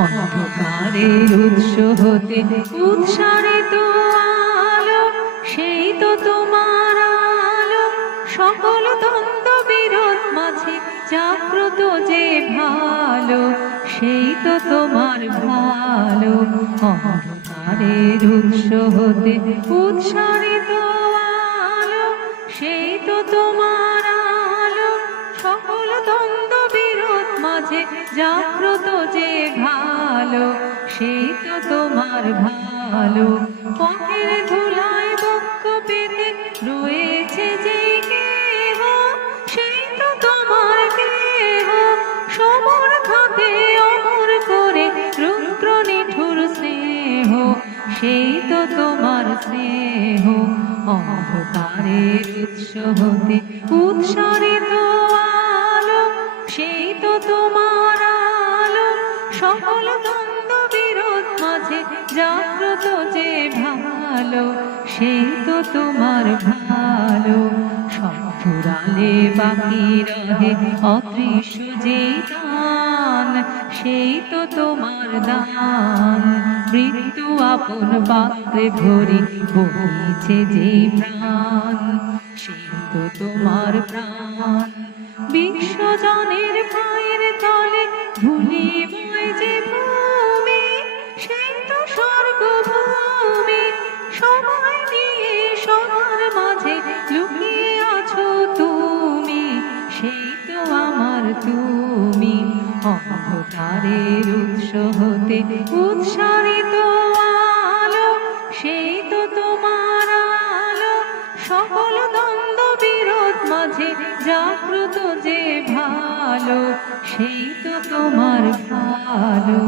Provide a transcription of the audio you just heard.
অন্ধকারের উৎস হতে উৎসারিত আলো, সেই তো তোমার আলো। সকল দ্বন্দ্ব বিরোধ মাঝে জাগ্রত যে ভালো, সেই তো তোমার ভালো। অন্ধকারের উৎস হতে উৎসারিত আলো, সেই তো তোমার আলো। সকল দ্বন্দ্ব বিরোধ মাঝে জাগ্রত যে ভালো, সেই তো তোমার ভালো। পথের ধুলায় বক্ষ পেতে রয়েছে যে কেহ, সেই তো তোমার কেহ। সমর খাতে অমর করে রুদ্র নিঠুর স্নেহ, সেই তো তোমার স্নেহ। অন্ধকারের উৎস হতে উৎসারিত আলো, সেই তো তোমার আলো। সকল দ্বন্দ্ব বিরোধ মাঝে জাগ্রত যে ভালো, সেই তো তোমার ভালো। সব ফুরালে বাকি রহে অদৃশ্য যে দান, সেই তো তোমার দান। মৃত্যু আপন পাত্রে ভরি বহিছে যে প্রাণ, সেই তো তোমার প্রাণ। বিশ্বজনের পায়ের তলে ধূলিময় যে ভূমি, সেই তো স্বর্গভূমি। সময় নিয়ে সবার মাঝে লুকিয়ে আছো তুমি, সেই তো আমার তুমি। অন্ধকারের উৎস হতে উৎসারিত আলো, সেই তো তোমার আলো। সকল দ্বন্দ্ব বিরোধ মাঝে জাগ্রত যে ভালো, সেই তো তোমার ভালো।